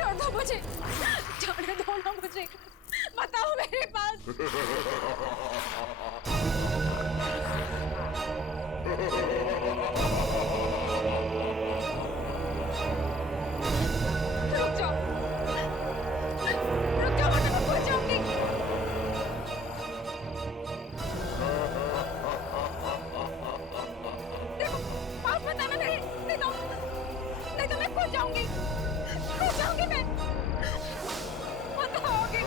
छोड़ दो मुझे, जाने दो ना मुझे, बताओ मेरे पास। रुक जाओ, मैं खो जाऊंगी। देखो पास मत आना मेरे, नहीं तो मैं खो जाऊंगी मैं। बताओगे।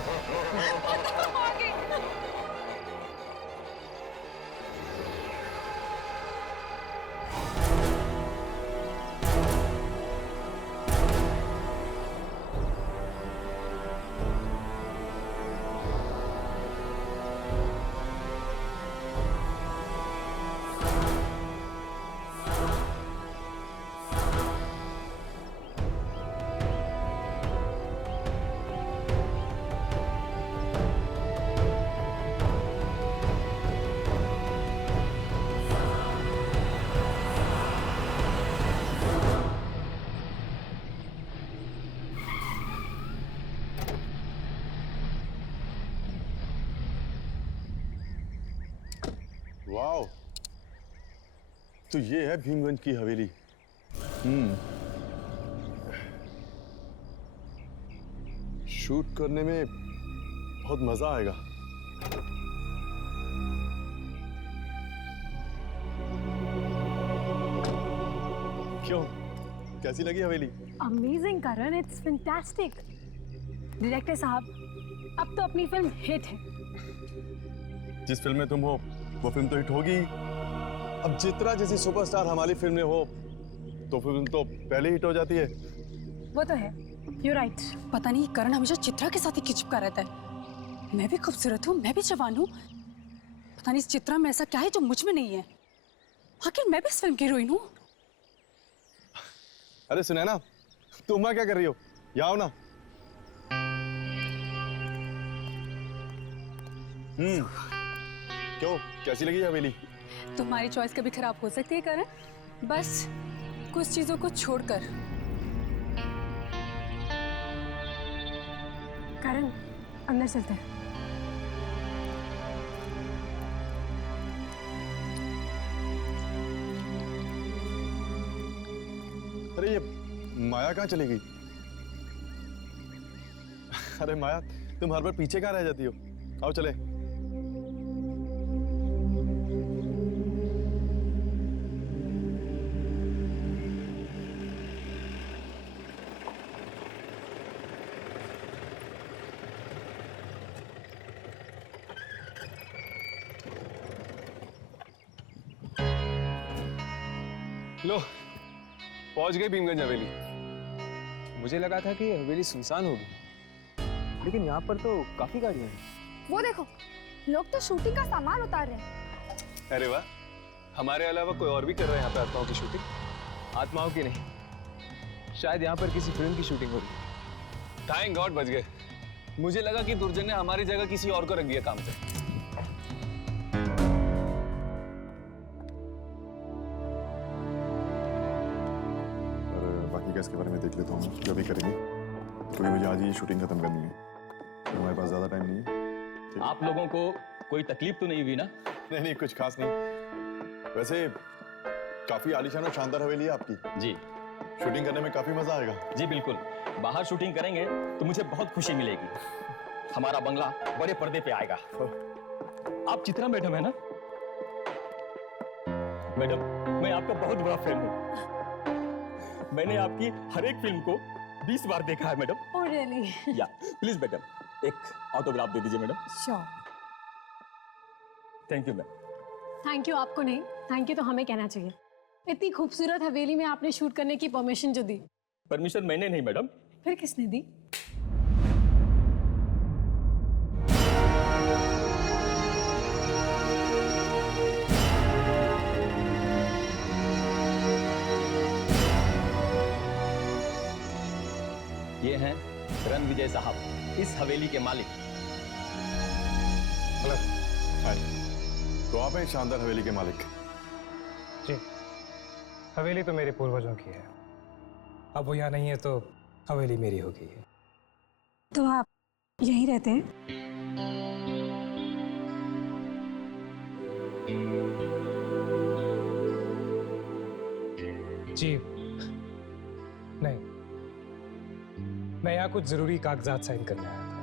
वाओ, तो ये है भीमगंज की हवेली। शूट करने में बहुत मजा आएगा। क्यों, कैसी लगी हवेली? Amazing Karan, it's fantastic. Director साहब, अब तो अपनी फिल्म हिट है। जिस फिल्म में तुम हो वो फिल्म तो हिट होगी। अब चित्रा जैसी सुपरस्टार हमारी फिल्म में हो तो फिल्म तो पहले हिट हो जाती है। वो तो है, यू राइट। पता नहीं करण हमेशा चित्रा के साथ ही चिपका रहता है। मैं भी खूबसूरत हूँ, मैं भी जवान हूँ, पता नहीं इस चित्रा में ऐसा क्या है जो मुझ में नहीं है। आखिर मैं भी इस फिल्म की हीरोइन हूँ। अरे सुनैना, तुम वहां क्या कर रही हो? यहाँ आओ ना। क्यों, कैसी लगी हवेली? तुम्हारी चॉइस कभी खराब हो सकती है करण, बस कुछ चीजों को छोड़कर। करण, अंदर चलते हैं। अरे ये माया कहाँ चली गई? अरे माया, तुम हर बार पीछे कहाँ रह जाती हो? आओ चले। लो, पहुंच गए भीमगंज हवेली। मुझे लगा था कि हवेली सुनसान होगी, लेकिन यहाँ पर तो काफी गाड़ियां हैं। वो देखो, लोग तो शूटिंग का सामान उतार रहे हैं। अरे वाह, हमारे अलावा कोई और भी कर रहा है यहाँ पे आत्माओं की शूटिंग? आत्माओं की नहीं, शायद यहाँ पर किसी फिल्म की शूटिंग हो रही है। थैंक गॉड बच गए। मुझे लगा कि दुर्जन ने हमारी जगह किसी और को रख दिया काम पे। इसके बारे में देख लेता हूँ, जो भी करेंगे, क्योंकि मुझे आज ही शूटिंग खत्म करनी है। हमारे पास ज्यादा टाइम नहीं है। आप लोगों को कोई तकलीफ तो नहीं हुई ना? नहीं, कुछ खास नहीं। वैसे काफी आलीशान और शानदार हवेली है आपकी। जी। शूटिंग करने में काफी मजा आएगा। जी बिल्कुल, बाहर शूटिंग करेंगे तो मुझे बहुत खुशी मिलेगी। हमारा बंगला बड़े पर्दे पे आएगा। आप चित्रा मैडम है ना? मैडम, मैं आपका बहुत बड़ा फैन हूँ। मैंने आपकी हर एक फिल्म को 20 बार देखा है मैडम। Oh really? या प्लीज मैडम, एक ऑटोग्राफ दे दीजिए madam. Sure. Thank you ma'am. Thank you आपको नहीं, थैंक यू तो हमें कहना चाहिए। इतनी खूबसूरत हवेली में आपने शूट करने की परमिशन जो दी। परमिशन मैंने नहीं मैडम। फिर किसने दी? ये हैं रणविजय साहब, इस हवेली के मालिक। हेलो, हाय। तो आप हैं शानदार हवेली के मालिक? जी, हवेली तो मेरे पूर्वजों की है। अब वो यहाँ नहीं है तो हवेली मेरी हो गई है। तो आप यहीं रहते हैं? जी नहीं, मैं यहाँ कुछ जरूरी कागजात साइन करने आया था,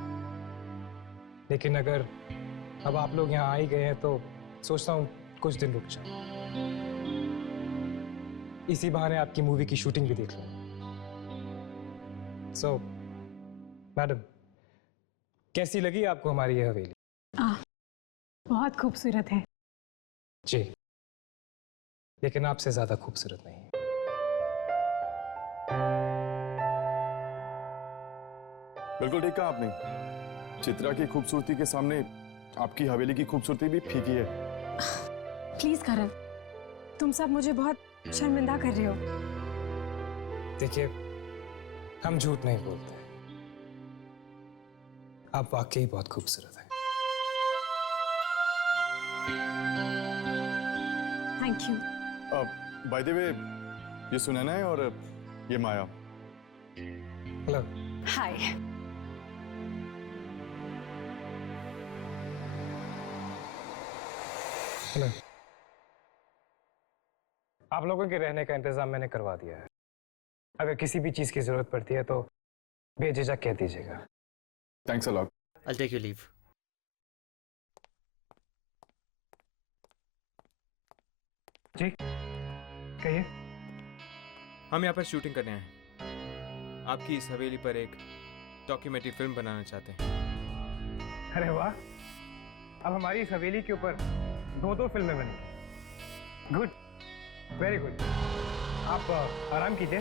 लेकिन अगर अब आप लोग यहाँ आ ही गए हैं तो सोचता हूँ कुछ दिन रुक जाऊं। इसी बहाने आपकी मूवी की शूटिंग भी देख लूं। सो मैडम, कैसी लगी आपको हमारी ये हवेली? बहुत खूबसूरत है। जी, लेकिन आपसे ज्यादा खूबसूरत नहीं। बिल्कुल ठीक कहा आपने। चित्रा की खूबसूरती के सामने आपकी हवेली की खूबसूरती भी फीकी है। प्लीज करण, तुम सब मुझे बहुत शर्मिंदा कर रहे हो। देखिए, हम झूठ नहीं बोलते, आप वाकई बहुत खूबसूरत हैं। Thank you. By the way, ये सुनैना है और ये माया। हेलो। हाय। हेलो। आप लोगों के रहने का इंतजाम मैंने करवा दिया है। अगर किसी भी चीज की जरूरत पड़ती है तो बेझिझक कह दीजिएगा। Thanks a lot. I'll take your leave. जी कहिए। हम यहाँ पर शूटिंग करने आए हैं। आपकी इस हवेली पर एक डॉक्यूमेंट्री फिल्म बनाना चाहते हैं। अरे वाह, अब हमारी इस हवेली के ऊपर दो फिल्में बनी। Good, very good. आप आराम कीजिए,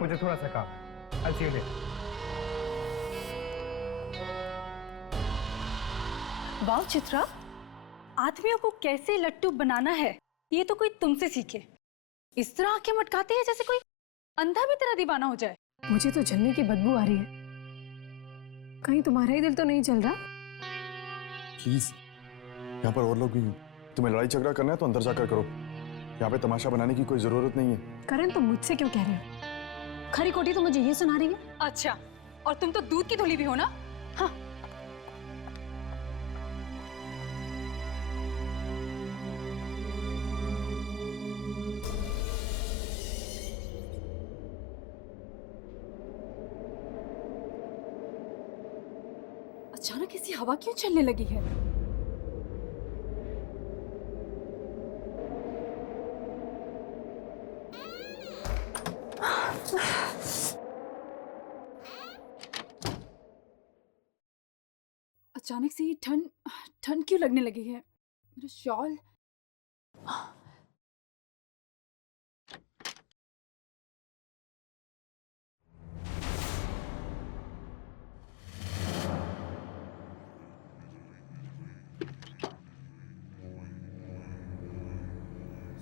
मुझे थोड़ा सा काम। I'll see you later. वाह चित्रा, आदमियों को कैसे लट्टू बनाना है ये तो कोई तुमसे सीखे। इस तरह आंखें मटकाते हैं जैसे कोई अंधा भी तेरा दीवाना हो जाए। मुझे तो जलने की बदबू आ रही है। कहीं तुम्हारा ही दिल तो नहीं जल रहा? प्लीज, यहाँ पर और लोग भी हैं। तुम्हें लड़ाई झगड़ा करना है तो अंदर जाकर करो। यहाँ पे तमाशा बनाने की कोई जरूरत नहीं है। करण, तुम मुझसे क्यों कह रहे हो? खरी कोटी तो मुझे ये सुना रही है। अच्छा, और तुम तो दूध की धुली भी हो ना। हाँ। अचानक ऐसी हवा क्यों चलने लगी है? अचानक से ये ठंड ठंड क्यों लगने लगी है? मेरा शॉल।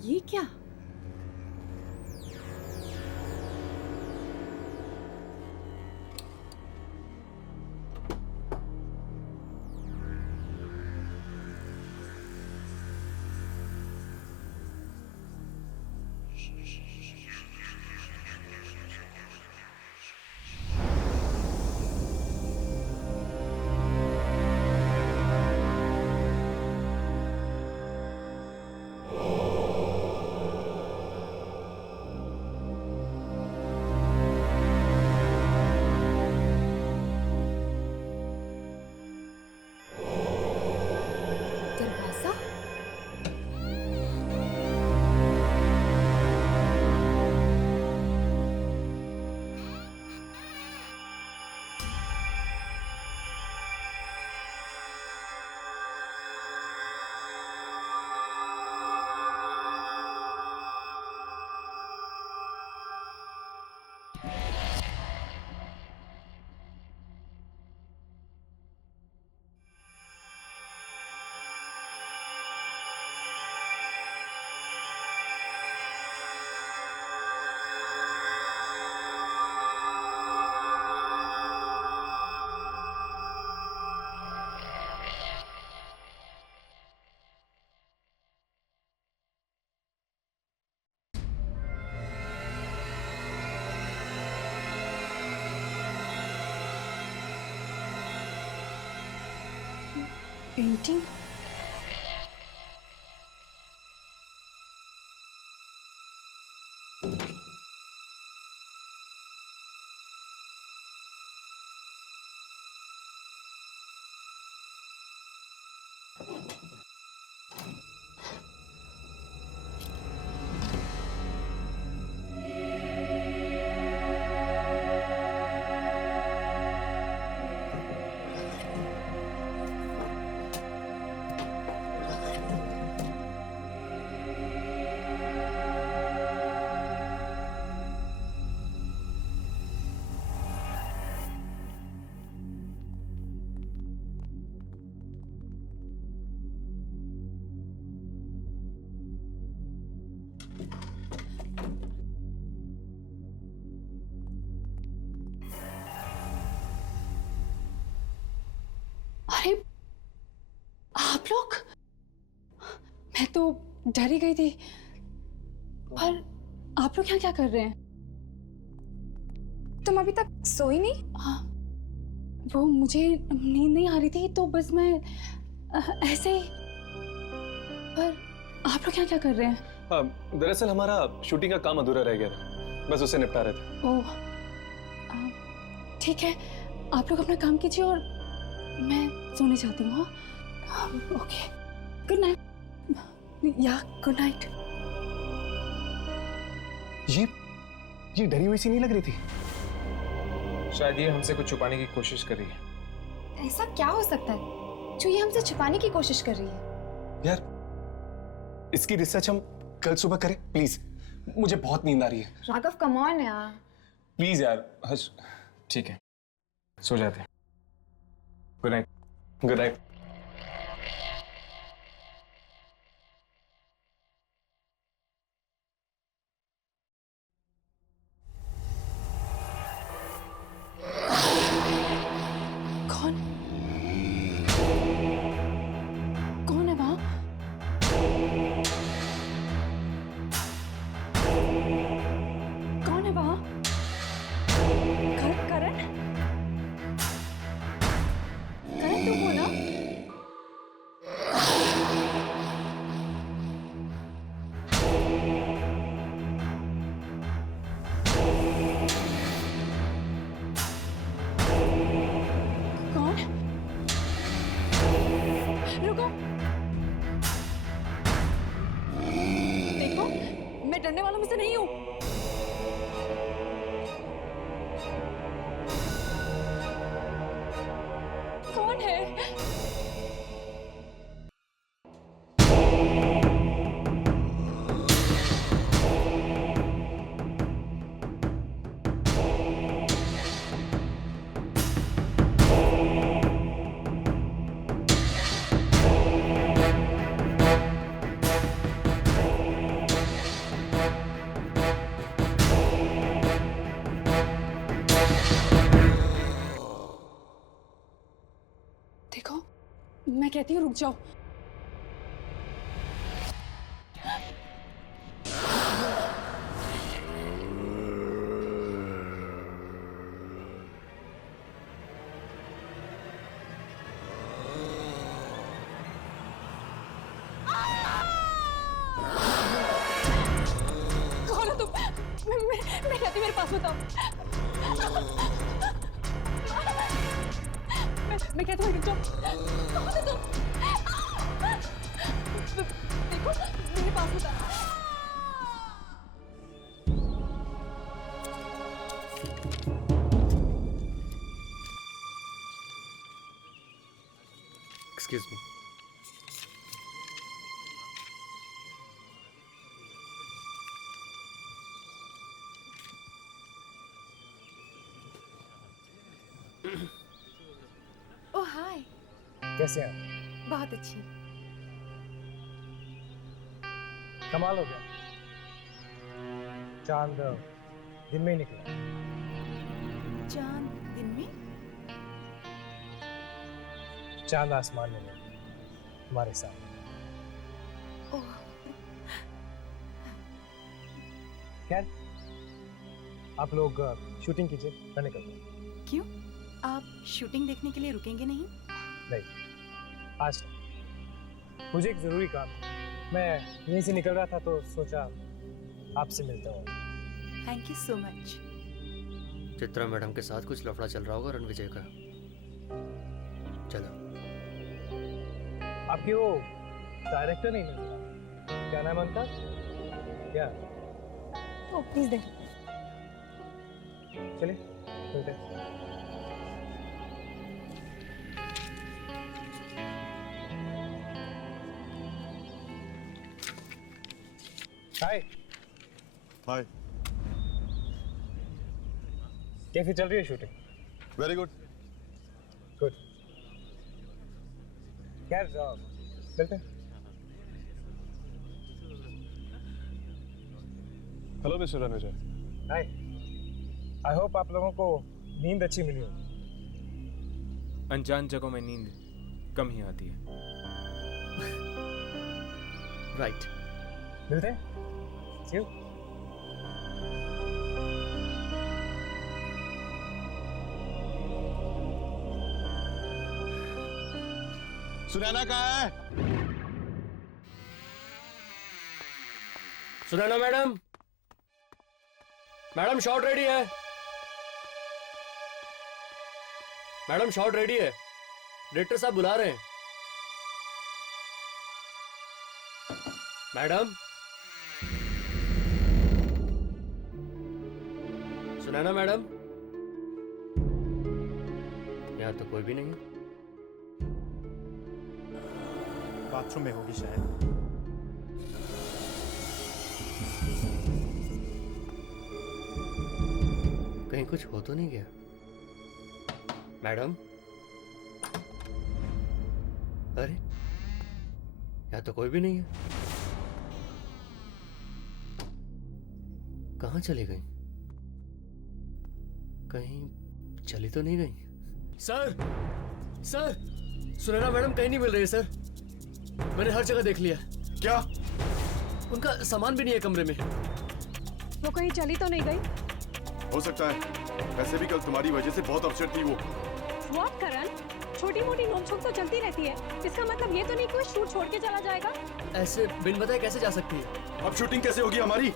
ये क्या? दरवाजा? पेंटिंग? अरे आप लोग, मैं तो डर ही गई थी। पर आप लोग यहाँ क्या कर रहे हैं? तुम अभी तक सोई नहीं? हाँ, वो मुझे नींद नहीं आ रही थी तो बस मैं ऐसे ही। पर आप लोग यहाँ क्या कर रहे हैं? दरअसल हमारा शूटिंग का काम अधूरा रह गया था, बस उसे निपटा रहे थे। ओह, ठीक है, आप लोग अपना काम कीजिए और मैं सोने जाती हूँ। हाँ, ओके, गुड नाइट। या गुड नाइट। ये डरी हुई सी नहीं लग रही थी। शायद ये हमसे कुछ छुपाने की कोशिश कर रही है। ऐसा क्या हो सकता है जो ये हमसे छुपाने की कोशिश कर रही है? यार, इसकी रिसर्च हम कल सुबह करें प्लीज, मुझे बहुत नींद आ रही है। राघव कम ऑन यार। प्लीज यार, हर्ष। ठीक है, सो जाते हैं। Good night. Good night. कौन कौन है वहां? कौन है वहां? करण? करण तुम हो ना? कौन? रुको, देखो मैं डरने वालों में से नहीं हूं। कौन है? देखो, मैं कहती हूँ रुक जाओ। कौन हो तुम? मैं कहती हूँ मेरे पास बताओ। मैं कहती हूँ रुक जाओ। कौन हो तुम? देखो मेरे पास बताओ। Excuse me. Oh hi. कैसे हैं? बहुत अच्छी। कमाल हो गया, चांद दिन में ही निकला। चांद दिन में? चांद आसमान में नहीं, हमारे साथ। ओह, खैर, आप लोग शूटिंग कीजिए, मैं निकलता हूँ। क्यों? आप शूटिंग देखने के लिए रुकेंगे नहीं? नहीं, आज नहीं। मुझे एक ज़रूरी काम है। मैं यहीं से निकल रहा था तो सोचा आपसे मिलता हूँ। Thank you so much. Chitra madam के साथ कुछ लफड़ा चल रहा होगा रणविजय का। चलो। आपके वो डायरेक्टर नहीं मिल, क्या नाम है उनका? क्या? ओ प्लीज दे। चलिए मिलते हैं। हाय। हाय। कैसी चल रही है शूटिंग? Very good. गुड। खैर मिलते हैं। Hello mister Ranvijay. Hi. I hope आप लोगों को नींद अच्छी मिली हो। अनजान जगहों में नींद कम ही आती है। राइट। मिलते हैं। See you. सुनैना कहाँ है? Sunaina madam, madam shot ready है। मैडम शॉट रेडी है, डायरेक्टर साहब बुला रहे हैं। मैडम, सुनैना मैडम, यहाँ तो कोई भी नहीं है। बाथरूम में होगी शायद। कहीं कुछ हो तो नहीं गया? मैडम, अरे यहाँ तो कोई भी नहीं है। कहाँ चली गई? कहीं चली तो नहीं गई? सर, सर, सुनैना मैडम कहीं नहीं मिल रही है सर। मैंने हर जगह देख लिया। क्या? उनका सामान भी नहीं है कमरे में। वो कहीं चली तो नहीं गई? हो सकता है, वैसे भी कल तुम्हारी वजह से बहुत अपसेट थी वो। व्हाट करण? छोटी मोटी नोकझोंक तो चलती रहती है, इसका मतलब ये तो नहीं कि वो शूट छोड़ के चला जाएगा। ऐसे बिन बताए कैसे जा सकती है? अब शूटिंग कैसे होगी हमारी?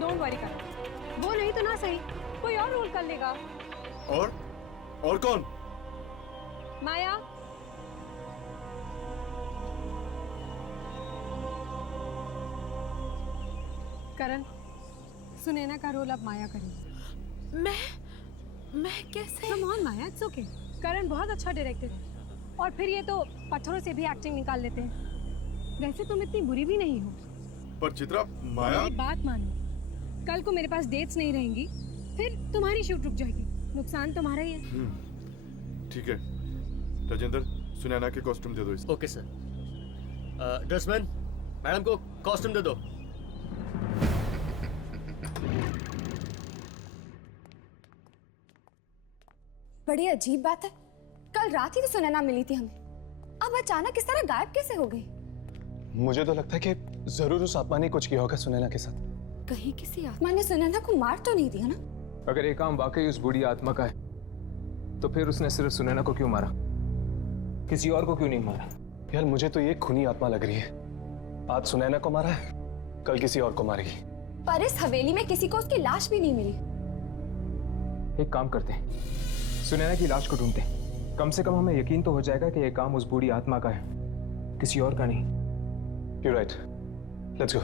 डोंट वरी करण, वो नहीं तो ना सही, कोई और रोल कर लेगा। और कौन? माया। करण, सुनैना का रोल अब माया करेगी। मैं कैसे? Come on Maya, it's okay. Karan बहुत अच्छा डायरेक्टर है, और फिर ये तो पत्थरों से भी एक्टिंग निकाल लेते हैं। वैसे तुम इतनी बुरी भी नहीं हो। पर चित्रा, माया। मेरी बात मानो, कल को मेरे पास डेट्स नहीं रहेंगी, फिर तुम्हारी शूट रुक जाएगी, नुकसान तुम्हारा ही है। ठीक है राजेंद्र, सुनैना के कॉस्ट्यूम दे दो इसको। Okay sir. ड्रेसमैन, मैडम को कॉस्ट्यूम दे दो। बड़ी अजीब बात है, कल रात ही तो सुनैना मिली थी हमें, अब अचानक इस तरह गायब कैसे हो गई? मुझे तो लगता है कि जरूर उस आत्मा ने कुछ किया होगा सुनैना के साथ। कहीं किसी आत्मा ने सुनैना को मार तो नहीं दिया ना? अगर ये काम वाकई उस बूढ़ी आत्मा का है तो फिर उसने सिर्फ सुनैना को क्यों मारा, किसी और को क्यों नहीं मारा? यार मुझे तो ये खूनी आत्मा लग रही है। आज सुनैना को मारा है, कल किसी और को मारेगी। पर इस हवेली में किसी को उसकी लाश भी नहीं मिली। एक काम करते हैं, सुनैना की लाश को ढूंढते हैं, कम से कम हमें यकीन तो हो जाएगा कि यह काम उस बूढ़ी आत्मा का है, किसी और का नहीं। You're right. Let's go.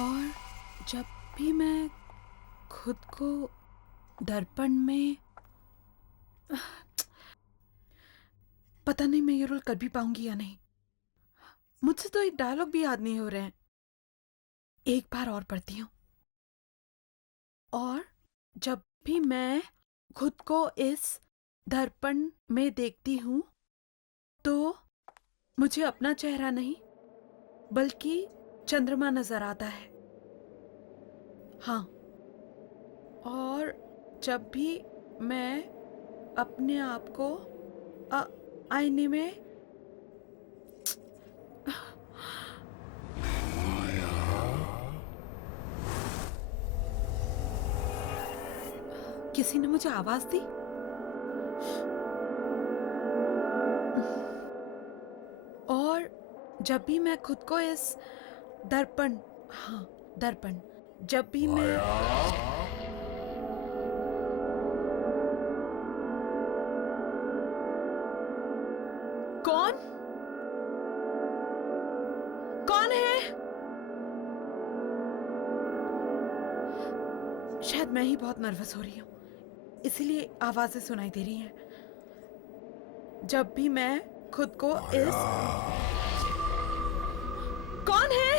और जब भी मैं खुद को दर्पण में, पता नहीं मैं ये रोल कर भी पाऊंगी या नहीं। मुझसे तो एक डायलॉग भी याद नहीं हो रहे हैं। एक बार और पढ़ती हूँ। और जब भी मैं खुद को इस दर्पण में देखती हूँ तो मुझे अपना चेहरा नहीं बल्कि चंद्रमा नजर आता है। हाँ, और जब भी मैं अपने आप को आईने में किसी ने मुझे आवाज दी। जब भी मैं खुद को इस दर्पण जब भी मैं कौन है? शायद मैं ही बहुत नर्वस हो रही हूँ, इसीलिए आवाजें सुनाई दे रही हैं। जब भी मैं खुद को इस कौन है?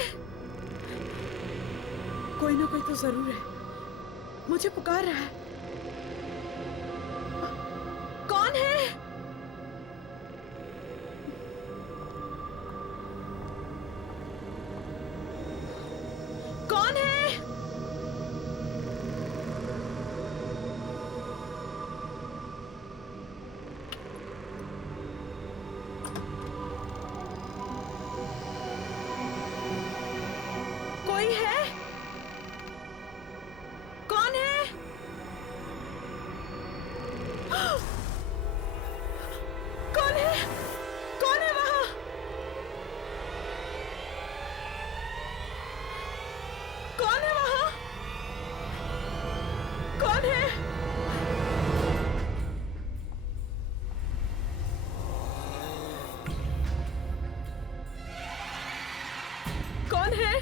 कोई ना कोई तो जरूर है, मुझे पुकार रहा है। कौन है? कौन है? कोई है? कौन है? कौन है? कौन है वहां? कौन है वहां? कौन है? कौन है?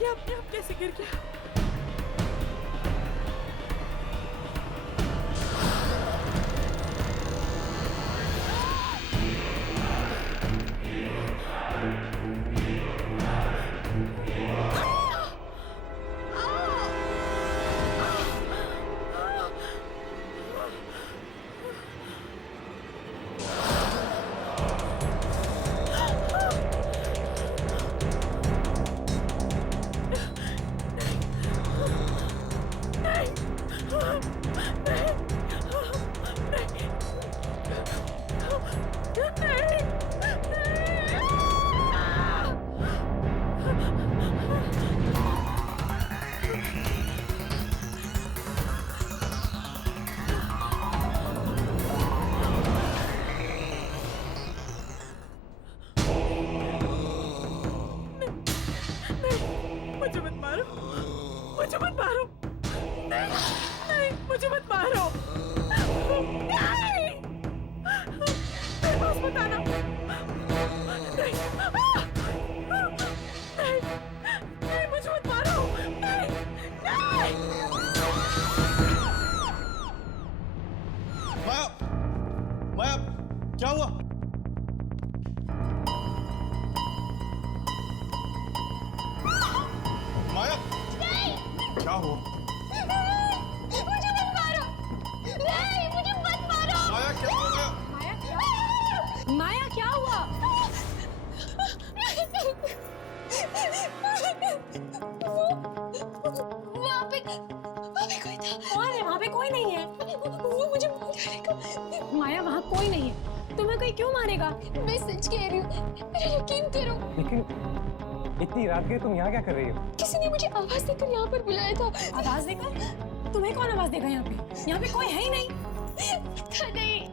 ये अपने आप कैसे गिर गया? मुझे मत मारो, मुझे मत मारो, नहीं, नहीं, मुझे मत मारो, नहीं, मेरे पास मत आना, नहीं, नहीं, नहीं, मुझे मत मारो, नहीं, नहीं। माया, माया, क्या हुआ? माया, क्या हुआ? मुझे मत मारो, नहीं, मुझे मत मारो। माया, क्या हो गया? माया क्या हुआ? वहाँ पे कोई था। कौन है? वहाँ पे कोई नहीं है। वो मुझे मार डालेगा। माया वहाँ कोई नहीं है, तुम्हें कोई क्यों मारेगा? मैं सच कह रही हूँ, मेरा यकीन करो। लेकिन इतनी रात के तुम यहाँ क्या कर रही हो? किसी ने मुझे आवाज देकर यहाँ पर बुलाया था। आवाज देकर? तुम्हें कौन आवाज देगा यहाँ पे? यहाँ पे कोई है ही नहीं। पता नहीं।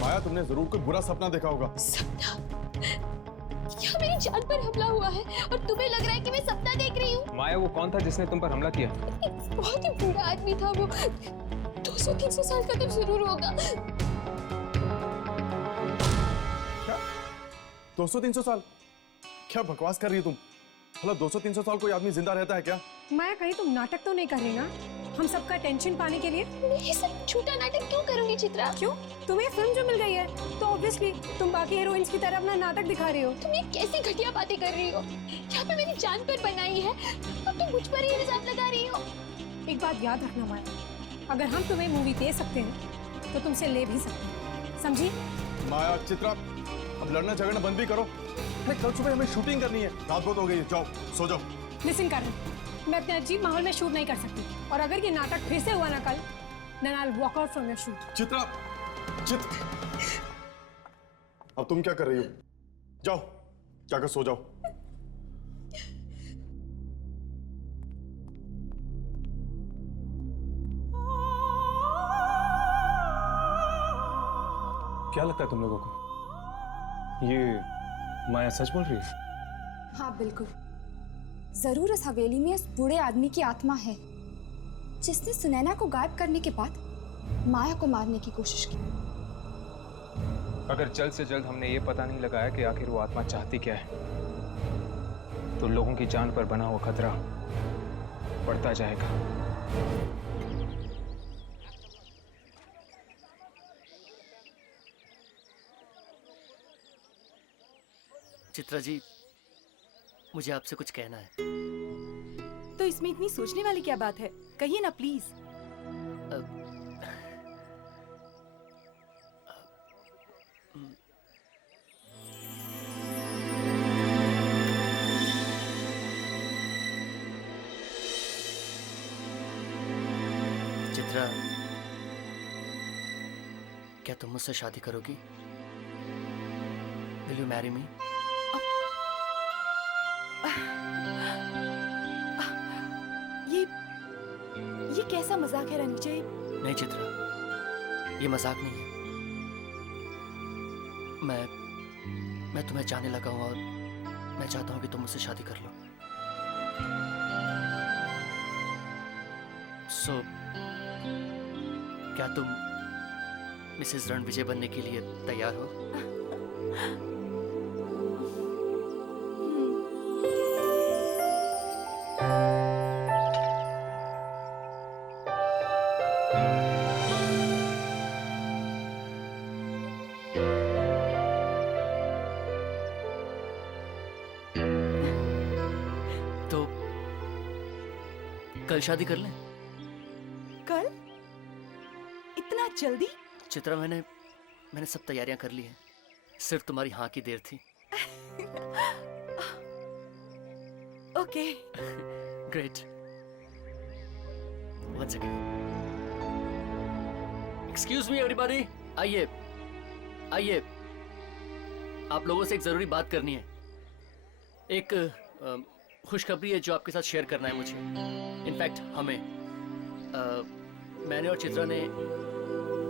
माया, तुमने जरूर कोई बुरा सपना देखा होगा। सपना? यहाँ मेरी जान पर हमला हुआ है और तुम्हें लग रहा है कि मैं सपना देख रही हूँ? माया, वो कौन था जिसने तुम पर हमला किया? बहुत ही बुरा आदमी था वो। 200-300 साल का तो जरूर होगा। क्या? 200-300 साल? क्या बकवास कर रही हो तुम? भला 200-300 साल कोई आदमी जिंदा रहता है क्या? माया, कहीं तुम नाटक तो नहीं कर रही ना? हम सबका टेंशन पाने के लिए? मैं ये सब झूठा नाटक क्यों करूंगी चित्रा? क्यों? तुम्हें फिल्म जो मिल गई है तो ऑब्वियसली तुम बाकी हीरोइंस की तरह अपना नाटक दिखा रही हो। तुम ये कैसी घटिया बातें कर रही हो? यहाँ पे मेरी जान पर बनाई है, अब तुम मुझ पर ही इल्जाम लगा रही हो। एक बात याद रखना माया, अगर हम तुम्हें मूवी दे सकते हैं तो तुमसे ले भी सकते हैं, समझी? माया, चित्रा, अब लड़ना झगड़ना बंद भी करो। नहीं, कल सुबह हमें शूटिंग करनी है। रात बहुत हो गई है, जाओ सो जाओ। लिसन करण, मैं अपने अजीब माहौल में शूट नहीं कर सकती, और अगर ये नाटक फिर से हुआ ना कल, then I'll walk out from your shoot. Chitra, अब तुम क्या कर रही हो? जाओ जाकर सो जाओ। क्या लगता है तुम लोगों को, ये माया सच बोल रही है? हाँ बिल्कुल, जरूर इस हवेली में उस बूढ़े आदमी की आत्मा है जिसने सुनैना को गायब करने के बाद माया को मारने की कोशिश की। अगर जल्द से जल्द हमने ये पता नहीं लगाया कि आखिर वो आत्मा चाहती क्या है, तो लोगों की जान पर बना हुआ खतरा बढ़ता जाएगा। चित्रा जी, मुझे आपसे कुछ कहना है। तो इसमें इतनी सोचने वाली क्या बात है, कहिए ना प्लीज। चित्रा, क्या तुम मुझसे शादी करोगी? Will you marry me? ये कैसा मजाक है रणविजय? नहीं चित्रा, ये मजाक नहीं है। मैं तुम्हें चाहने लगा हूं और मैं चाहता हूं कि तुम मुझसे शादी कर लो। सो क्या तुम मिसेस रणविजय बनने के लिए तैयार हो? तो कल शादी कर लें? कल? इतना जल्दी? चित्रा, मैंने सब तैयारियां कर ली हैं, सिर्फ तुम्हारी हाँ की देर थी। Okay. Great. One second. Excuse me everybody, आइए आइए, आप लोगों से एक जरूरी बात करनी है। एक खुशखबरी है जो आपके साथ शेयर करना है मुझे। इनफैक्ट हमें मैंने और चित्रा ने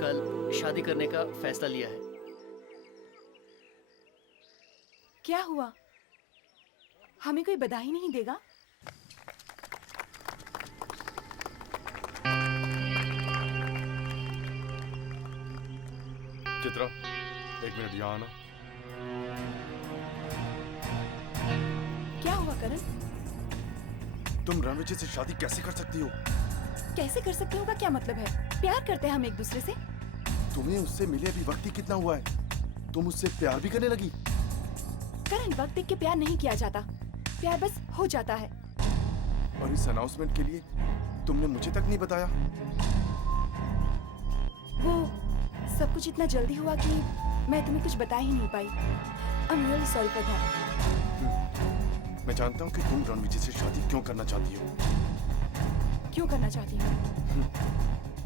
कल शादी करने का फैसला लिया है। क्या हुआ? हमें कोई बधाई नहीं देगा? चित्रा, एक मिनट यहाँ आना। क्या हुआ करण? तुम रणविजय से शादी कैसे कर सकती हो? कैसे कर सकती हूँ का क्या मतलब है? प्यार करते हैं हम एक दूसरे से। तुम्हें उससे मिले अभी वक्त ही कितना हुआ है, तुम उससे प्यार भी करने लगी? करण, वक्त देख के प्यार नहीं किया जाता, प्यार बस हो जाता है। और इस अनाउंसमेंट के लिए तुमने मुझे तक नहीं बताया? वो सब कुछ इतना जल्दी हुआ कि मैं तुम्हें कुछ बता ही नहीं पाई। I am really sorry for that. मैं जानता हूँ कि तुम रणविजय से शादी क्यों करना चाहती हो। क्यों करना चाहती हूँ?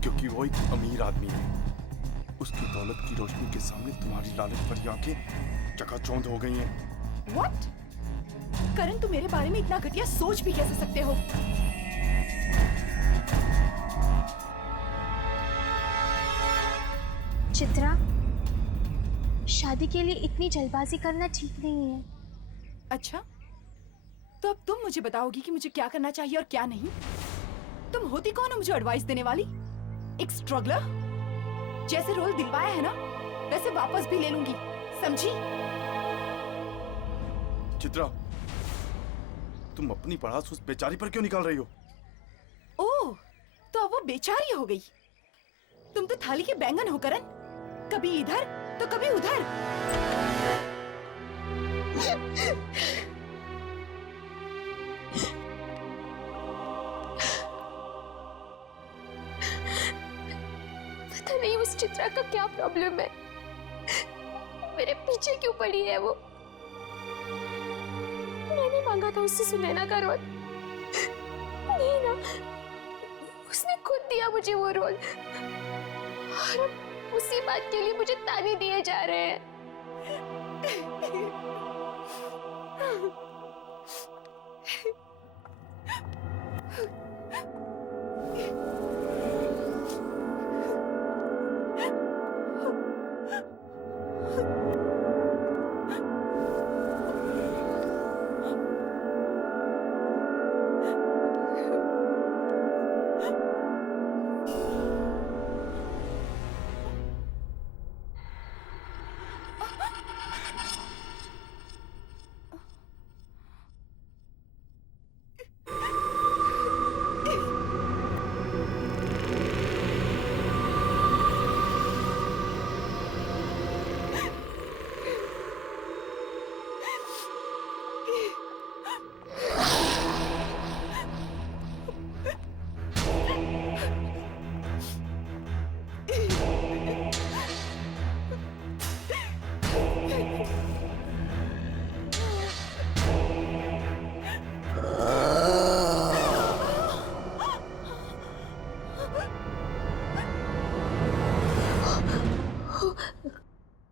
क्योंकि वो एक अमीर आदमी है। उसकी दौलत की रोशनी के सामने तुम्हारी लालच भरी आंखें चकाचौंध हो गई हैं। What? करण, तुम मेरे बारे में इतना घटिया सोच भी कैसे सकते हो? चित्रा, शादी के लिए इतनी जल्दबाजी करना ठीक नहीं है। अच्छा, तो अब तुम मुझे बताओगी कि मुझे क्या करना चाहिए और क्या नहीं? तुम होती कौन हो मुझे एडवाइस देने वाली? एक स्ट्रगलर? जैसे रोल दिलवाया है ना, वैसे वापस भी ले लूंगी, समझी? चित्रा, तुम अपनी पढ़ास उस बेचारी पर क्यों निकाल रही हो? ओह, तो अब वो बेचारी हो गई। तुम तो थाली के बैंगन हो करण, कभी इधर तो कभी उधर। पता नहीं उस चित्रा का क्या प्रॉब्लम है, मेरे पीछे क्यों पड़ी है वो। मैंने मांगा था उससे सुनैना का रोल, नहीं ना, उसने खुद दिया मुझे वो रोल। और अब उसी बात के लिए मुझे ताने दिए जा रहे हैं।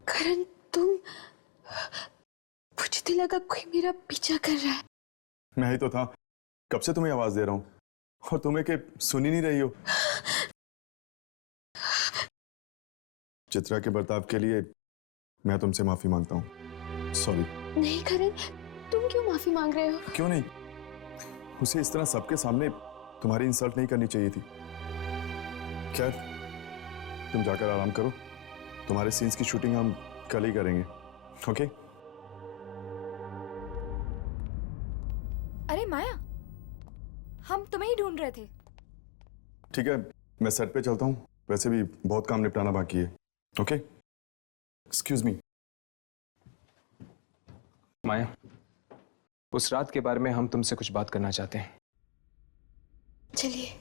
करण, तुम, मुझे तो लगा कोई मेरा पीछा कर रहा है। मैं ही तो था, कब से तुम्हें आवाज दे रहा हूँ और तुम्हें के सुन ही नहीं रही हो। चित्रा के बर्ताव के लिए मैं तुमसे माफी मांगता हूँ। सॉरी। नहीं करण, तुम क्यों माफी मांग रहे हो? क्यों नहीं, उसे इस तरह सबके सामने तुम्हारी इंसल्ट नहीं करनी चाहिए थी। खैर, तुम जाकर आराम करो, तुम्हारे सीन्स की शूटिंग हम कल ही करेंगे। ओके? अरे माया, हम तुम्हें ही ढूंढ रहे थे। ठीक है, मैं सेट पे चलता हूँ, वैसे भी बहुत काम निपटाना बाकी है। ओके? Excuse me. माया, उस रात के बारे में हम तुमसे कुछ बात करना चाहते हैं। चलिए।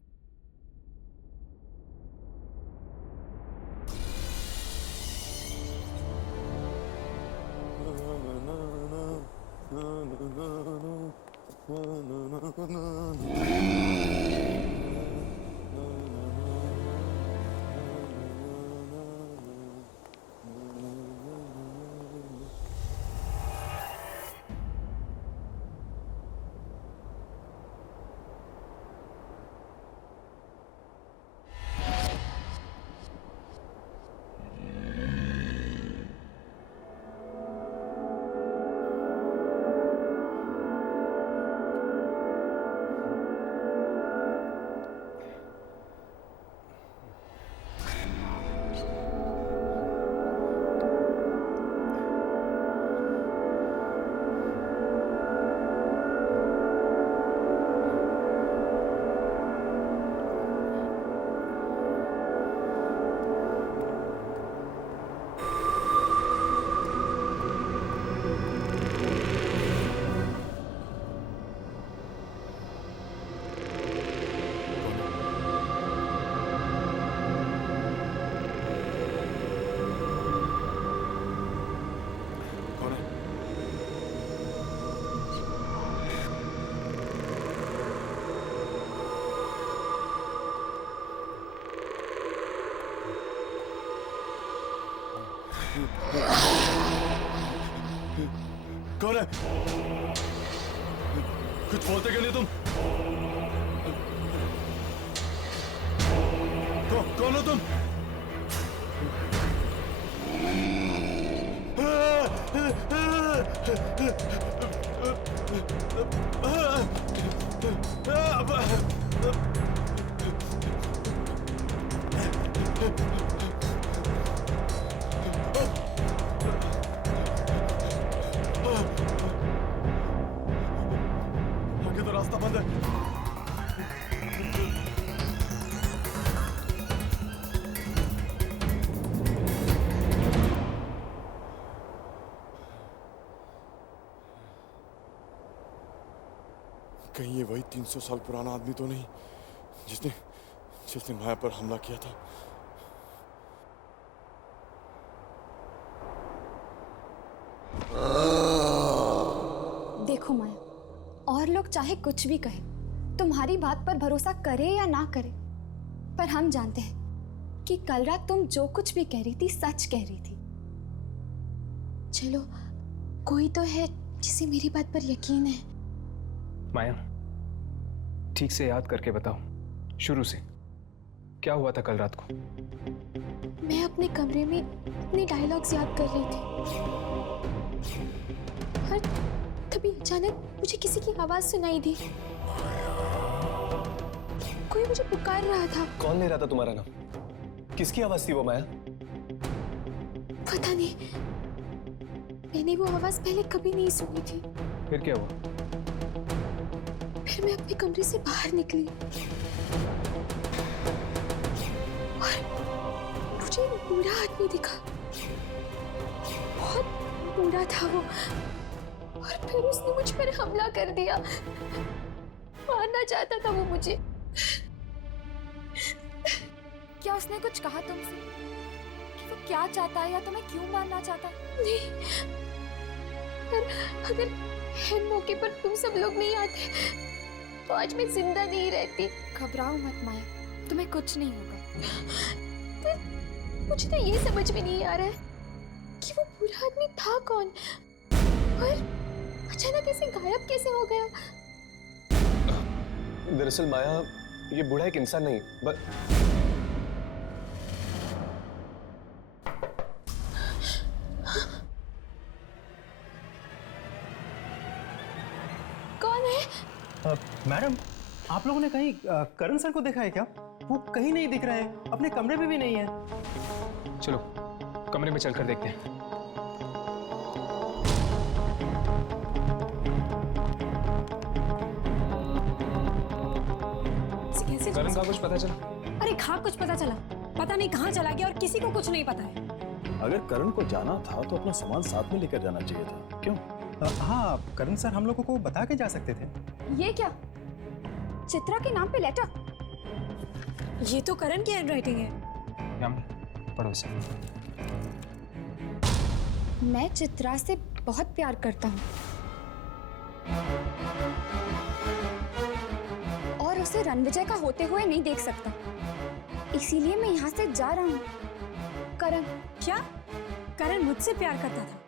कौन है? कुछ बोलते क्यों नहीं तुम? कौन हो तुम? आगे तो रास्ता बंद है। कहीं ये वही 300 साल पुराना आदमी तो नहीं जिसने माया पर हमला किया था? देखो माया, और लोग चाहे कुछ भी कहे, तुम्हारी बात पर भरोसा करे या ना करे, पर हम जानते हैं कि कल रात तुम जो कुछ भी कह रही थी सच कह रही थी। चलो, कोई तो है जिसे मेरी बात पर यकीन है। माया, ठीक से याद करके बताओ, शुरू से क्या हुआ था कल रात को? मैं अपने कमरे में अपने डायलॉग्स याद कर रही थी और तभी अचानक मुझे किसी की आवाज सुनाई दी। कोई मुझे पुकार रहा था। कौन ले रहा था तुम्हारा नाम? किसकी आवाज थी वो माया? पता नहीं, मैंने वो आवाज पहले कभी नहीं सुनी थी। फिर क्या हुआ? फिर मैं अपने कमरे से बाहर निकली और मुझे एक बूढ़ा आदमी दिखा। बहुत बूढ़ा था वो और फिर उसने मुझ पर हमला कर दिया। मारना चाहता था वो मुझे। क्या उसने कुछ कहा तुमसे कि वो क्या चाहता है या तुम्हें क्यों मारना चाहता है? नहीं, अगर है मौके पर तुम सब लोग नहीं आते तो आज मैं जिंदा नहीं रहती। घबराओ मत माया, तुम्हें कुछ नहीं होगा। पर मुझे तो ये समझ में नहीं आ रहा है कि वो बूढ़ा आदमी था कौन और अचानक ऐसे गायब कैसे हो गया। दरअसल माया, ये बूढ़ा एक इंसान नहीं बस कौन है? मैडम, आप लोगों ने कहीं करण सर को देखा है क्या? वो कहीं नहीं दिख रहे हैं, अपने कमरे में भी नहीं है। चलो कमरे में चलकर देखते हैं। कैसे करण का कुछ पता चला? अरे हाँ, कुछ पता चला। पता नहीं कहाँ चला गया और किसी को कुछ नहीं पता है। अगर करण को जाना था तो अपना सामान साथ में लेकर जाना चाहिए था। क्यों? हाँ, करण सर हम लोगों को बता के जा सकते थे। ये क्या? चित्रा के नाम पे लेटर? ये तो करण की हैंडराइटिंग है। पढ़ो इसे। मैं चित्रा से बहुत प्यार करता हूँ और उसे रणविजय का होते हुए नहीं देख सकता, इसीलिए मैं यहाँ से जा रहा हूँ। करण। क्या? करण मुझसे प्यार करता था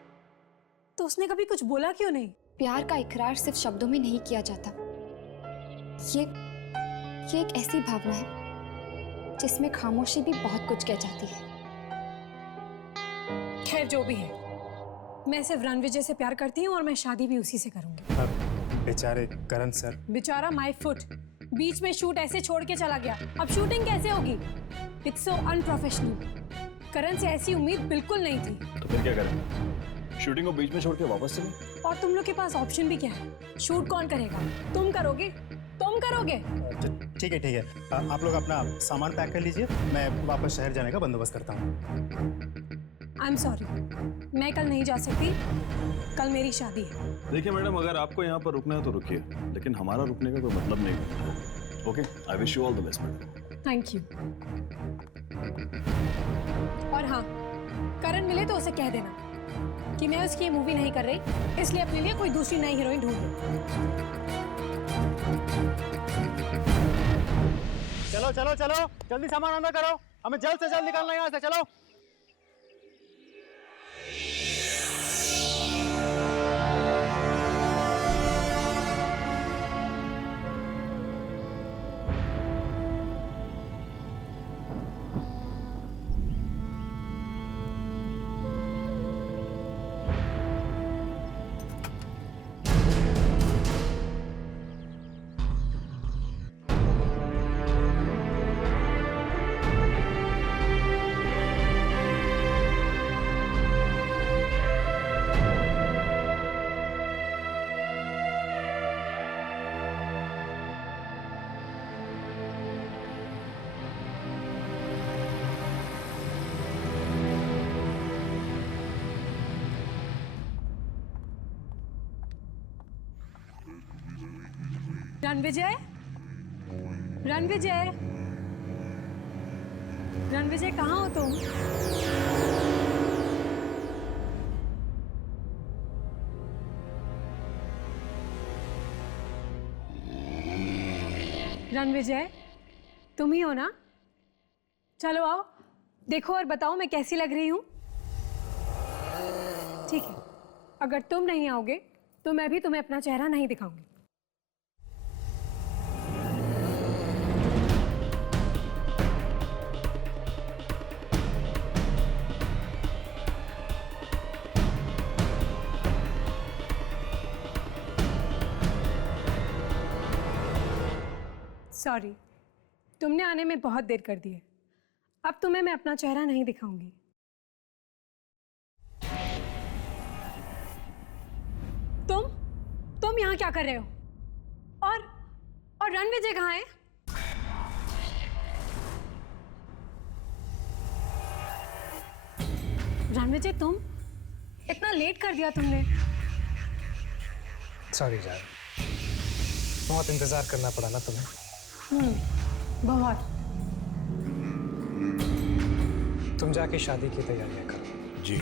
तो उसने कभी कुछ बोला क्यों नहीं? प्यार का इकरार सिर्फ शब्दों में नहीं किया जाता। ये एक ऐसी भावना है जिसमें खामोशी भी बहुत कुछ कह जाती है। खैर जो भी है, मैं सिर्फ रणविजय से प्यार करती हूँ और मैं शादी भी उसी से करूंगी। बेचारे करण सर। बेचारा माय फुट, बीच में शूट ऐसे छोड़ के चला गया। अब शूटिंग कैसे होगी? It's so unprofessional. करण से ऐसी उम्मीद बिल्कुल नहीं थी। तो फिर क्या करें? शूटिंग को बीच में छोड़ के वापस चले? और तुम लोग के पास ऑप्शन भी क्या है? शूट कौन करेगा? तुम करोगे? तुम करोगे? ठीक है, आप लोग अपना सामान पैक कर लीजिए, मैं वापस शहर जाने का बंदोबस्त करता हूँ। आई एम सॉरी, मैं कल नहीं जा सकती। कल मेरी शादी है। देखिए मैडम, अगर आपको यहाँ पर रुकना है तो रुकिए, लेकिन हमारा रुकने का कोई मतलब नहीं है। Okay, I wish you all the best madam. Thank you. और हाँ, करण मिले तो उसे कह देना कि मैं उसकी मूवी नहीं कर रही, इसलिए अपने लिए कोई दूसरी नई हीरोइन ढूंढ लूं। चलो चलो चलो, जल्दी सामान अंदर करो, हमें जल्द से जल्द निकालना है यहाँ से। चलो। रणविजय, रणविजय, रणविजय कहाँ हो तुम? रणविजय, तुम ही हो ना? चलो आओ, देखो और बताओ मैं कैसी लग रही हूँ। ठीक है, अगर तुम नहीं आओगे तो मैं भी तुम्हें अपना चेहरा नहीं दिखाऊंगी। सॉरी, तुमने आने में बहुत देर कर दी है। अब तुम्हें मैं अपना चेहरा नहीं दिखाऊंगी। तुम यहाँ क्या कर रहे हो? और रणविजय कहाँ है? रणविजय, तुम इतना लेट कर दिया तुमने। सॉरी जान, बहुत इंतजार करना पड़ा ना तुम्हें। बहुत। तुम जाके शादी की तैयारियां करो। जी।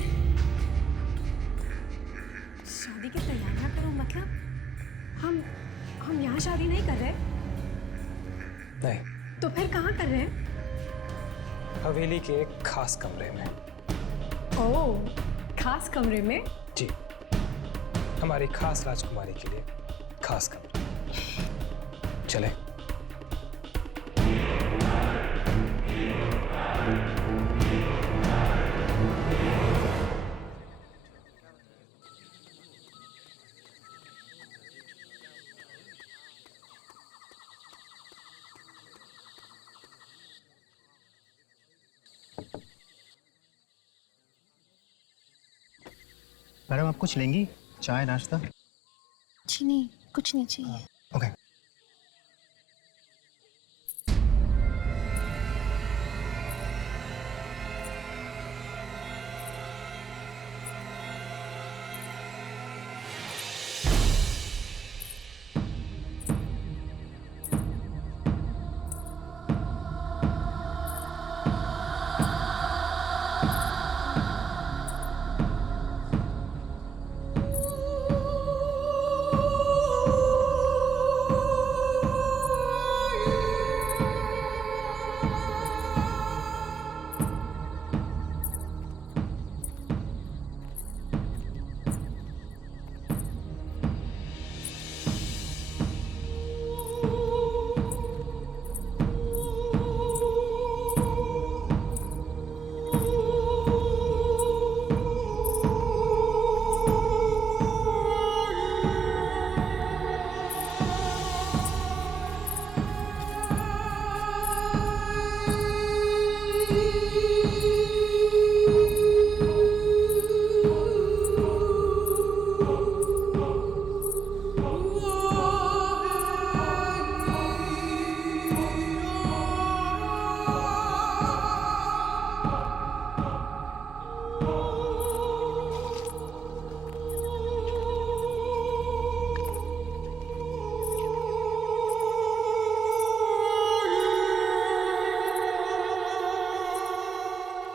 शादी की तैयारियां करो मतलब? हम यहाँ शादी नहीं कर रहे? नहीं, तो फिर कहाँ कर रहे हैं? हवेली के एक खास कमरे में। ओह, खास कमरे में? जी, हमारी खास राजकुमारी के लिए खास कमरा। चले। मैडम आप कुछ लेंगी? चाय नाश्ता? जी नहीं, कुछ नहीं चाहिए। ओके।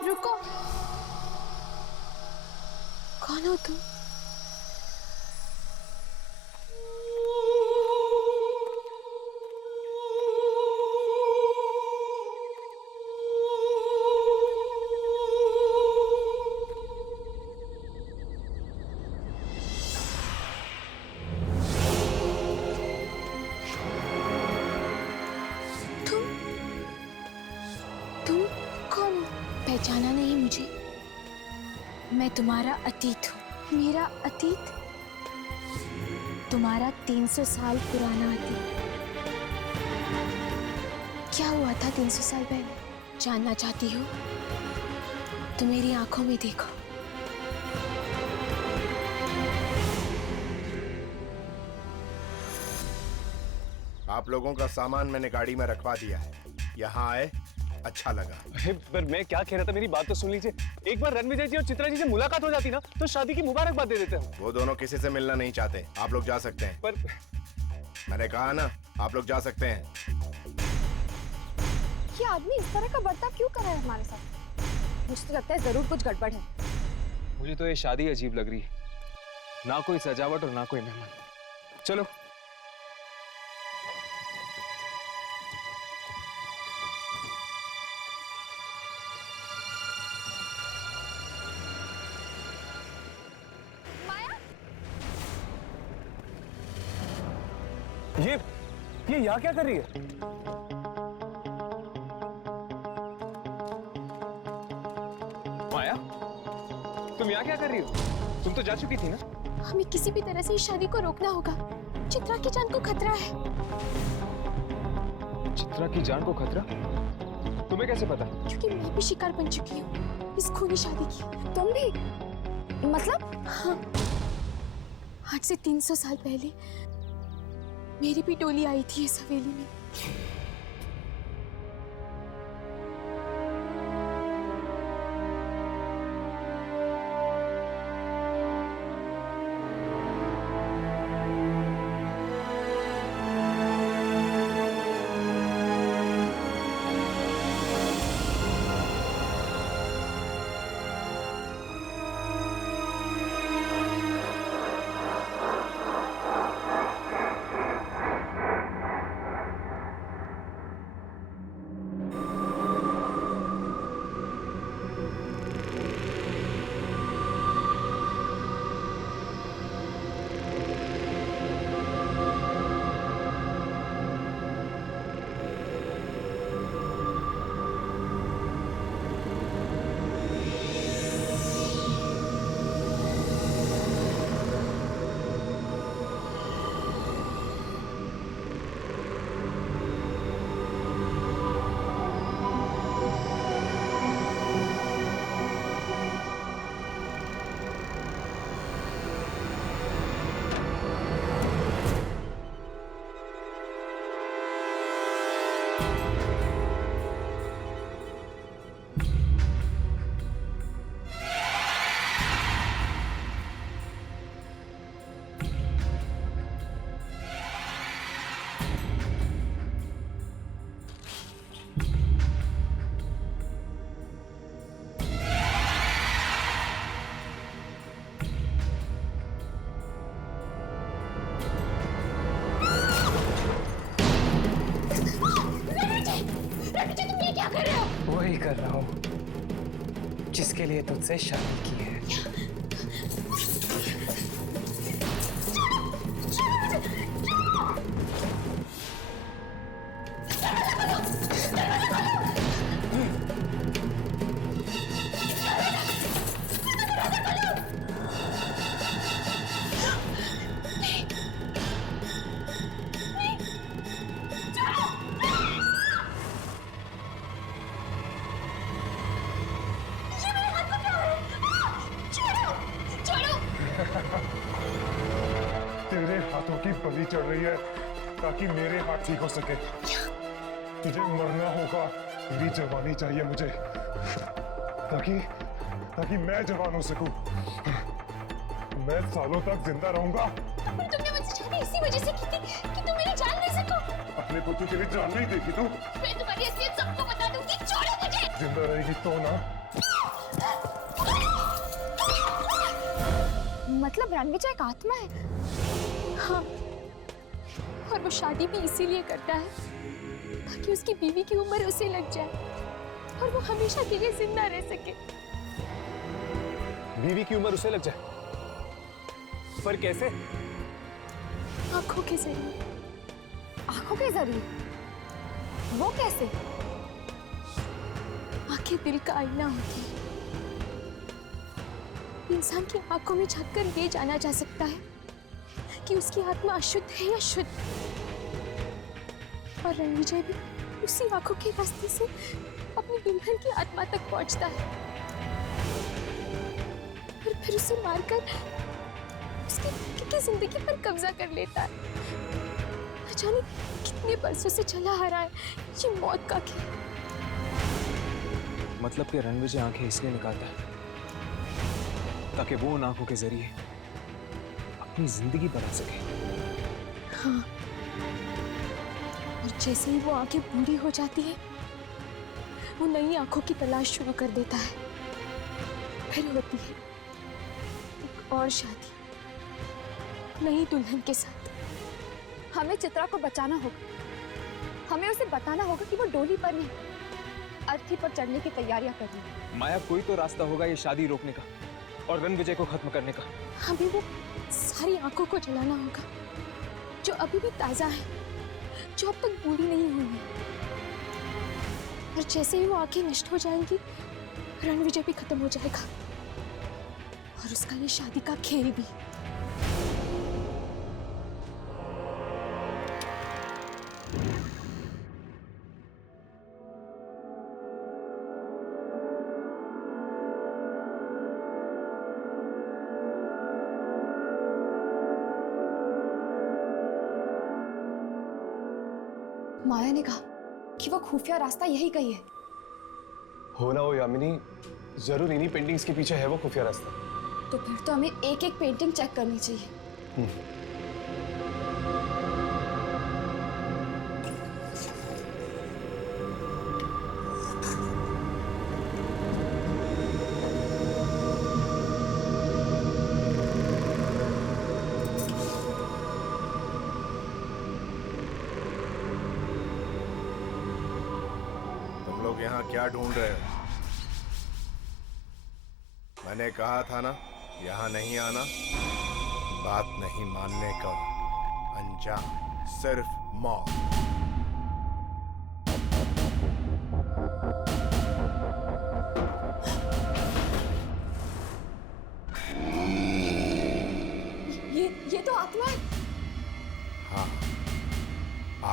रुको, कौन हो तुम? तुम कौन हो? पहचाना नहीं मुझे? मैं तुम्हारा अतीत हूँ। मेरा अतीत? तुम्हारा 300 साल पुराना अतीत। क्या हुआ था 300 साल पहले? जानना चाहती हो तो मेरी आंखों में देखो। आप लोगों का सामान मैंने गाड़ी में रखवा दिया है। यहाँ आए, अच्छा लगा। अरे पर मैं क्या कह रहा था, मेरी बात तो सुन लीजिए। एक बार रणविजय जी और चित्रा जी से मुलाकात हो जाती ना तो शादी की मुबारकबाद दे देते हैं। वो दोनों किसी से मिलना नहीं चाहते। आप लोग जा सकते हैं। पर मैंने कहा ना, आप लोग जा सकते हैं। ये आदमी इस तरह का बर्ताव क्यों कर रहा है हमारे साथ? मुझे तो लगता है जरूर कुछ गड़बड़ है। मुझे तो ये शादी अजीब लग रही है, ना कोई सजावट और ना कोई मेहमान। चलो। ये यहाँ क्या कर रही है? माया, तुम यहाँ क्या कर रही हो? तुम तो जा चुकी थी ना? हमें किसी भी तरह से इस शादी को रोकना होगा। चित्रा की जान को खतरा है। चित्रा की जान को खतरा? तुम्हें कैसे पता? क्योंकि मैं भी शिकार बन चुकी हूँ इस खूनी शादी की। तुम भी? मतलब? हाँ, आज से 300 साल पहले मेरी भी टोली आई थी इस हवेली में। वही कर रहा हूँ जिसके लिए तुझसे शादी की है। तेरे हाथों की बलि चढ़ रही है ताकि मेरे हाथ ठीक हो सके। तुझे मरना होगा, तेरी जवानी चाहिए मुझे ताकि मैं जवान हो सकूं। मैं सालों तक जिंदा रहूंगा। तुमने मुझसे शादी इसी वजह से की थी कि तुम मेरी जान ले सको। अपने पुत्र के लिए जान नहीं देखी तू? मैं तुम्हारी असलियत सबको बता दूंगी। छोड़ो मुझे। जिंदा रहेगी तो ना। मतलब रणविजय एक आत्मा है? हाँ, और वो शादी भी इसीलिए करता है ताकि उसकी बीवी की उम्र उसे लग जाए और वो हमेशा के लिए जिंदा रह सके। बीवी की उम्र उसे लग जाए? पर कैसे? आंखों के जरिए। आंखों के जरिए? वो कैसे? आंखें दिल का आईना होती है। इंसान की आंखों में झांककर ये जाना जा सकता है कि उसकी आत्मा अशुद्ध है या शुद्ध। और रणविजय भी उसी आंखों के रास्ते से अपनी दुल्हन की आत्मा तक पहुंचता है और फिर उसे मारकर उसकी जिंदगी पर कब्जा कर लेता है। न जाने कितने बरसों से चला आ रहा है ये मौत का खेल। मतलब कि रणविजय आंखें इसलिए निकालता है ताकि वो उन आंखों के जरिए अपनी जिंदगी बदल सके। हाँ, और जैसे ही वो आंखें बूढ़ी हो जाती है वो नई आंखों की तलाश शुरू कर देता है। फिर होती है एक और शादी नई दुल्हन के साथ। हमें चित्रा को बचाना होगा। हमें उसे बताना होगा कि वो डोली पर नहीं, अर्थी पर चढ़ने की तैयारियां कर रही है। माया, कोई तो रास्ता होगा ये शादी रोकने का और रणविजय को खत्म करने का। हमें वो सारी आंखों को जलाना होगा जो अभी भी ताजा है, जो अब तक बूढ़ी नहीं हुई है। और जैसे ही वो आंखें नष्ट हो जाएंगी, रणविजय भी खत्म हो जाएगा और उसका ये शादी का खेल भी। माया ने कहा कि वो खुफिया रास्ता यही कही है। हो ना हो यामिनी, जरूर इन्हीं पेंटिंग्स के पीछे है वो खुफिया रास्ता। तो फिर तो हमें एक एक पेंटिंग चेक करनी चाहिए। तुम लोग यहाँ क्या ढूंढ रहे हो? मैंने कहा था ना, यहाँ नहीं आना। बात नहीं मानने का अंजाम सिर्फ मौत। ये तो आत्मा है। हाँ,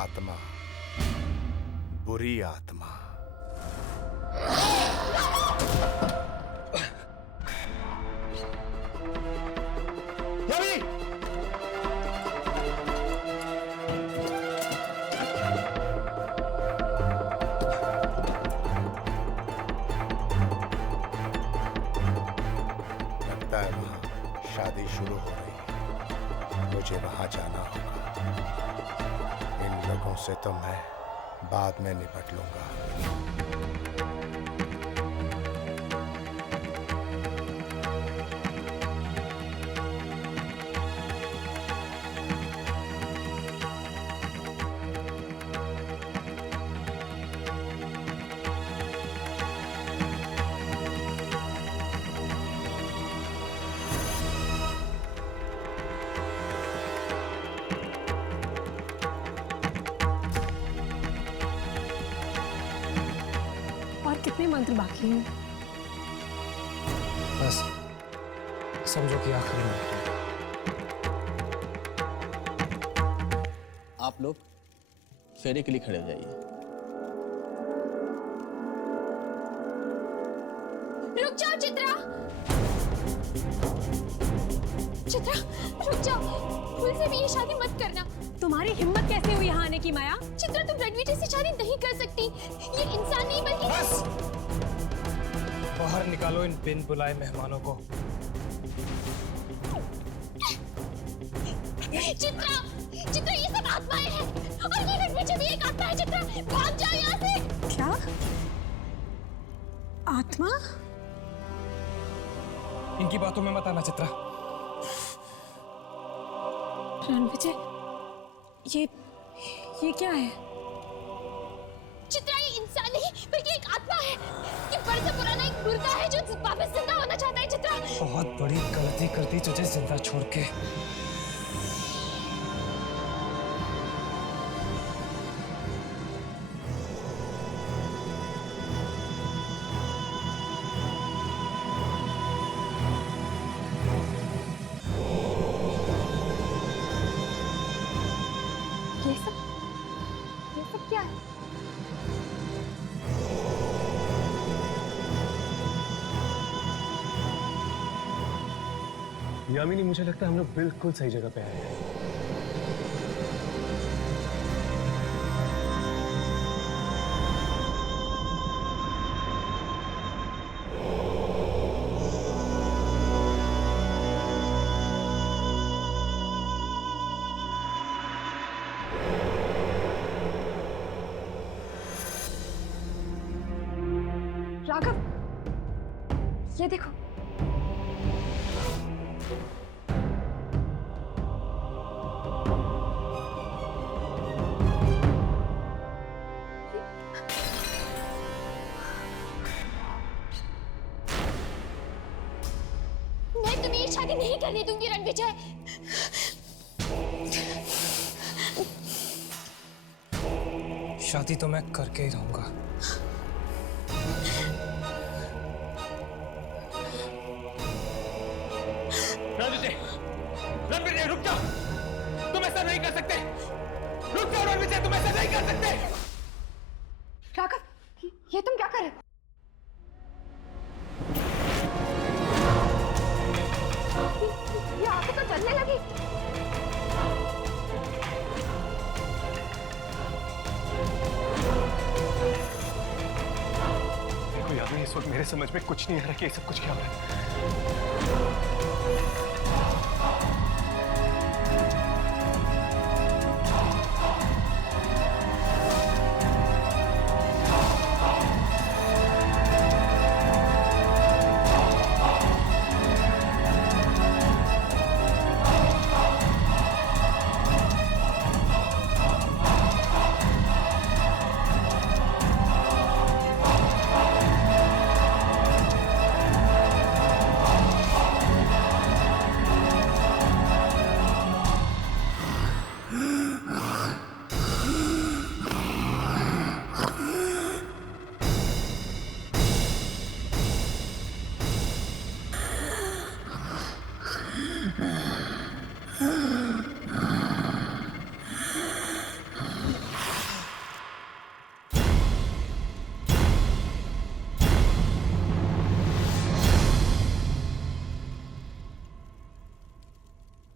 आत्मा, बुरी आत्मा। लगता है वहां शादी शुरू हो रही है। मुझे वहां जाना होगा। इन लोगों से तो मैं बाद में निपट लूंगा। और कितने मंत्र बाकी हैं? बस समझो कि आखिरी मंत्र। आप लोग फेरे के लिए खड़े हो जाइए। रुक जाओ चित्रा, चित्रा रुक जाओ। भूल से भी ये शादी मत करना। तुम्हारी हिम्मत कैसे हुई यहाँ आने की माया? चित्रा, तुम रणविजय से शादी नहीं कर सकती। ये इंसान नहीं बल्कि बस! बाहर निकालो इन बिन बुलाए मेहमानों को। चित्रा, चित्रा ये सब आत्माएं हैं और ये रणविजय भी एक आत्मा है। चित्रा भाग जाओ यहाँ से। क्या? आत्मा? इनकी बातों में मत आना चित्रा। रणविजय, ये क्या है? चित्रा, ये इंसान नहीं बल्कि एक आत्मा है। ये बरसों पुराना एक मुर्दा है जो वापस जिंदा होना चाहता है। चित्रा, बहुत बड़ी गलती कर दी तुझे जिंदा छोड़ के। ये सब क्या है? यामिनी, मुझे लगता है हम लोग बिल्कुल सही जगह पे आए हैं। राघव, ये देखो। मैं तुम्हें ये शादी नहीं करने दूंगी रणविजय। शादी तो मैं करके ही रहूंगा। रणविजय रुक जाओ, तुम ऐसा नहीं कर सकते। रुक जाओ रणविजय, तुम ऐसा नहीं कर सकते। राघव, ये तुम क्या कर रहे हो? ये आंखें तो जलने लगी। देखो याद नहीं, इस वक्त मेरे समझ में कुछ नहीं आ रहा कि ये सब कुछ क्या हो रहा है।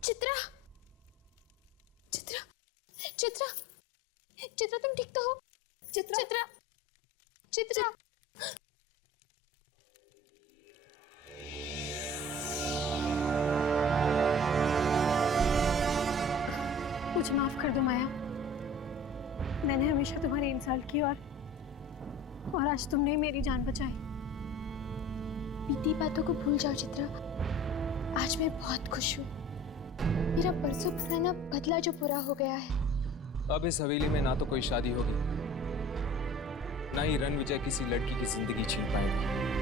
चित्रा, चित्रा, चित्रा, चित्रा, तुम ठीक तो हो? चित्रा, चित्रा, चित्रा। मुझे माफ कर दो माया, मैंने हमेशा तुम्हारी इंसल्ट की और आज तुमने मेरी जान बचाई। बीती बातों को भूल जाओ चित्रा, आज मैं बहुत खुश हूँ। मेरा परसों पुराना बदला जो पूरा हो गया है। अब इस हवेली में ना तो कोई शादी होगी, ना ही रणविजय किसी लड़की की जिंदगी छीन पाएगा।